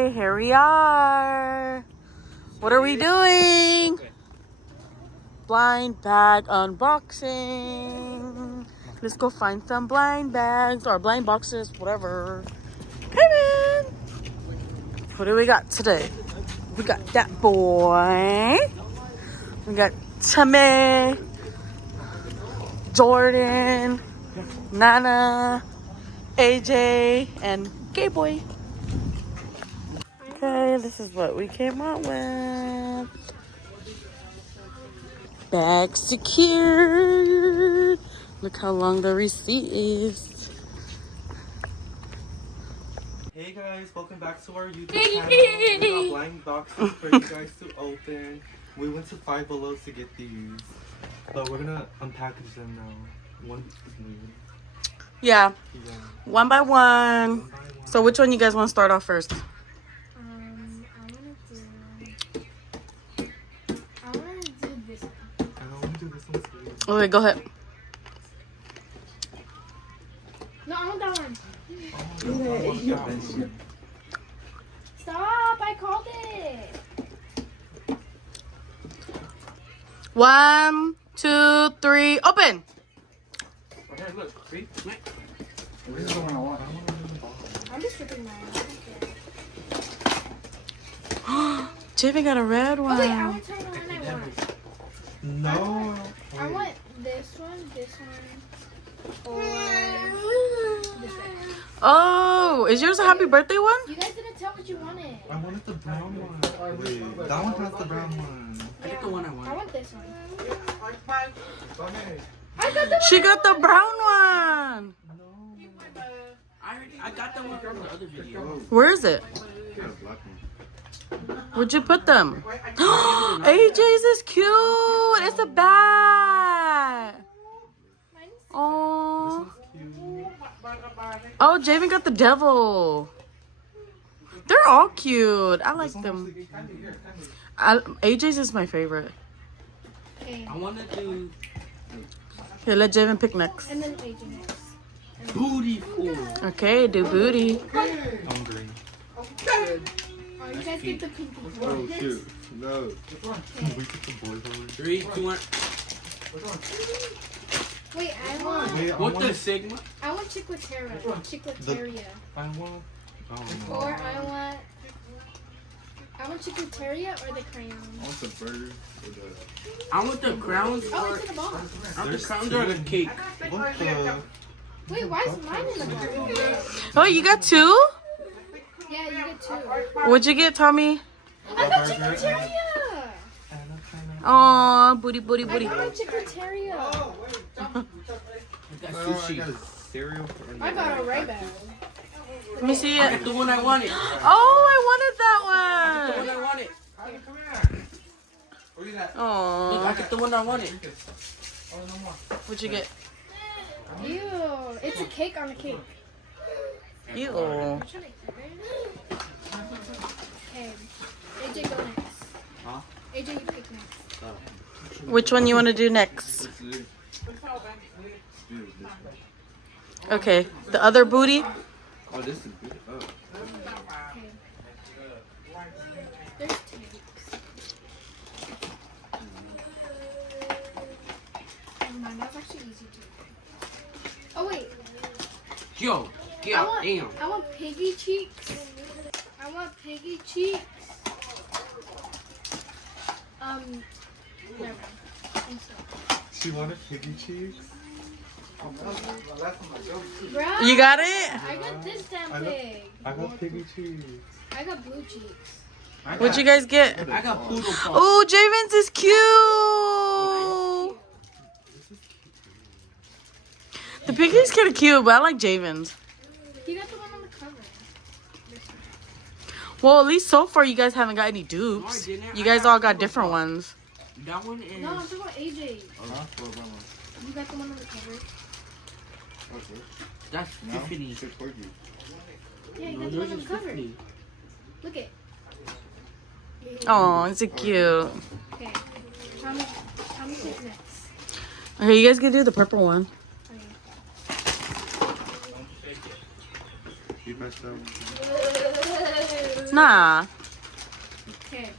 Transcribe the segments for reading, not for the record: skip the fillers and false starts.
Okay, here we are. What are we doing? Blind bag unboxing. Let's go find some blind bags or blind boxes, whatever. Come in. What do we got today? We got that boy. We got Timmy, Jordan, Nana, AJ, and Gay Boy. Okay, this is what we came up with. Bag secured. Look how long the receipt is. Hey guys, welcome back to our YouTube channel. We got blind boxes for you guys to open. We went to Five Below to get these, but we're gonna unpackage them now. Yeah, one by one. So which one you guys want to start off first? I wanna do this one. I want to do this one too. Okay, go ahead. No, I want that one. Oh, Stop! I called it. 1, 2, 3, open. okay, look, see? This is the one I want. I'm just ripping mine. Javen got a red one. Oh wait, I want to tell you the one I want. No. I want this one, or this one. Oh, is yours a happy birthday one? You guys didn't tell what you wanted. I wanted the brown one. Wait, that one has the brown one. I get the one I want. I want this one. Okay. I got the one. She got the brown one. I got the one from the other video. Where is it? Where'd you put them? AJ's is cute. It's a bat. Oh. Oh, Javen got the devil. They're all cute. I like them. AJ's is my favorite. Okay. I want to do Here, let Javen pick next. And then AJ next. booty fool. Okay, do booty. Hungry. Oh, you guys get the pink one. Oh shoot. No. We took the boys over. 3, 2, 1. Wait, I want. Wait, What the Sigma? I want Chicliteria. Chicliteria. I want. Oh no. Or I want Chicliteria or the crayons. I want the burger or the. I want the crowns Oh, or it's in the box. I want the There's crowns two. or the cake. What the? Wait, why is mine in the box? Oh, you got two? Yeah, you get two. What'd you get, Tommy? I got Chicliteria. Aw, booty, booty, I booty. got my Chicliteria. I got I sushi. got a cereal for. I got a Ray-Ban. Let me see I it. got the one I wanted. Oh, I wanted The that one one. I wanted. Where you at? Look, I Oh, got the one I wanted. what'd you get? Ew, it's a cake on a cake. Ew. I'm trying to Okay, AJ go next. Huh? AJ, you pick next. Which one you want to do next? Let's do this one. Okay, the other booty. Oh, this is good. Oh. Okay. There's tanks. Never mind, that's actually easy too. Oh wait, Yo, get I out. want, Damn. I want piggy cheeks. I want piggy cheeks. Never. I'm sorry. She wanted piggy cheeks. Bruh, You got it? I got this damn I got- pig. I got piggy cheeks. I got blue cheeks. What'd you guys get? I got poodle paw. Oh, Javen's is cute. The piggy's kind of cute, but I like Javen's. He got the one on the cover. Well, at least so far you guys haven't got any No, I dupes. didn't. You I guys got all got poodle different paw. ones. That one is. No, I'm talking about AJ. Huh? What about one? You got the one on the cover. What's it? That's No? Tiffany. It's for you. Yeah, you No, got the yours one on is the cover. Tiffany. Look it. Oh, it's a cute. Okay. Tommy pick next. Okay, you guys can do the purple one. Okay. You messed up. Nah. Okay.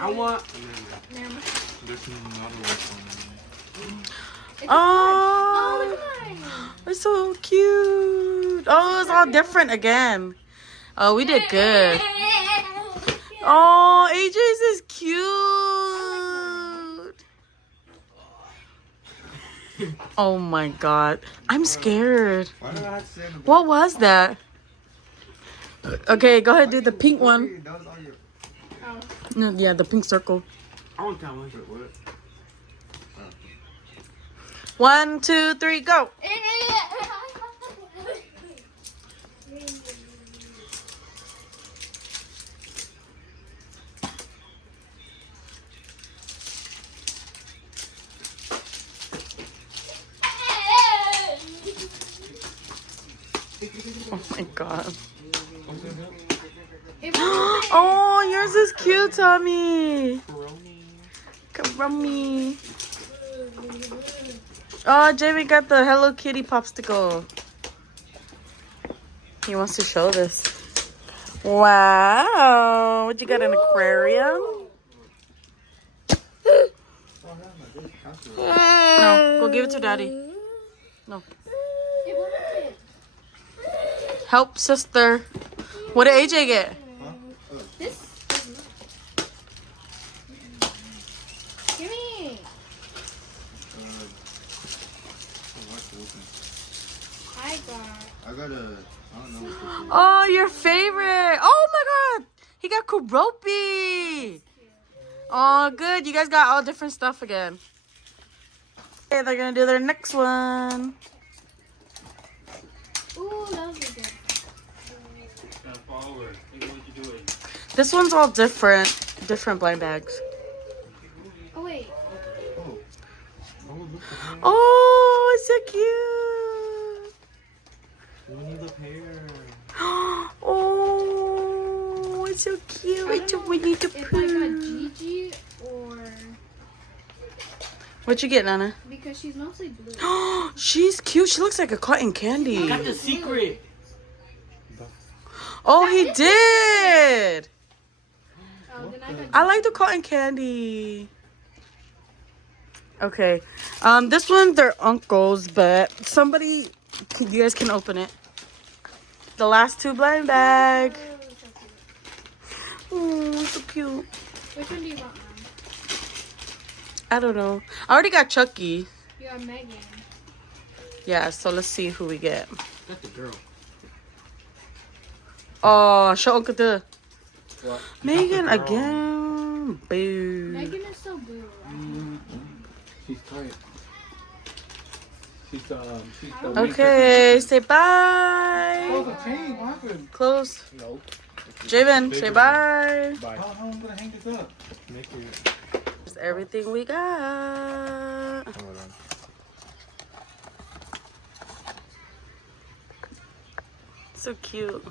I want. Never mind. There's not a lot on It's a Oh, Oh, look at mine. it's so cute. Oh, it's all different again. Oh, we did good. Oh, AJ's is cute. Oh my god. I'm scared. Why do I have to say the What was that? Okay, go ahead, do the pink one. That was all your. Oh. No, yeah, the pink circle. I want that one. Wait, what? 1, 2, 3, go. Oh my god. Oh, yours is cute, Tommy. Karami. Oh, Jamie got the Hello Kitty popsicle. He wants to show this. Wow. What you got, an aquarium? No, go give it to Daddy. No. Help, sister. What did AJ get? This. Give me. I got a. I don't know what this is. Oh, your favorite. Oh my god. He got Kuropi. Oh, good. You guys got all different stuff again. Okay, they're going to do their next one. Ooh, that was good. This one's all different. Different blind bags. Oh, wait. Oh. Oh, look at that. Oh, it's so cute. Winnie the Pooh. Oh, it's so cute. I It's a don't know Winnie the if I got Pooh. Gigi or What you get, Nana? because she's mostly blue. She's cute. She looks like a cotton candy. I got the secret. Oh, he did. Oh, then I got I like the cotton candy. Okay. This one, they're uncles, but somebody, you guys can open it. The last two blind bag. Oh, so cute. Which one do you want, Mom? I don't know. I already got Chucky. You got Megan. Yeah, so let's see who we get. That's the girl. Oh, show Uncle the What? Megan Not the girl. again. Boo. Megan is so blue. Right? She's tight. She's the Okay, say bye. Oh, the chain. What happened? Close. No. Javen, say Bigger bye. Bye. How am I gonna hang this up? Make it. That's everything we got. Hold on. So cute.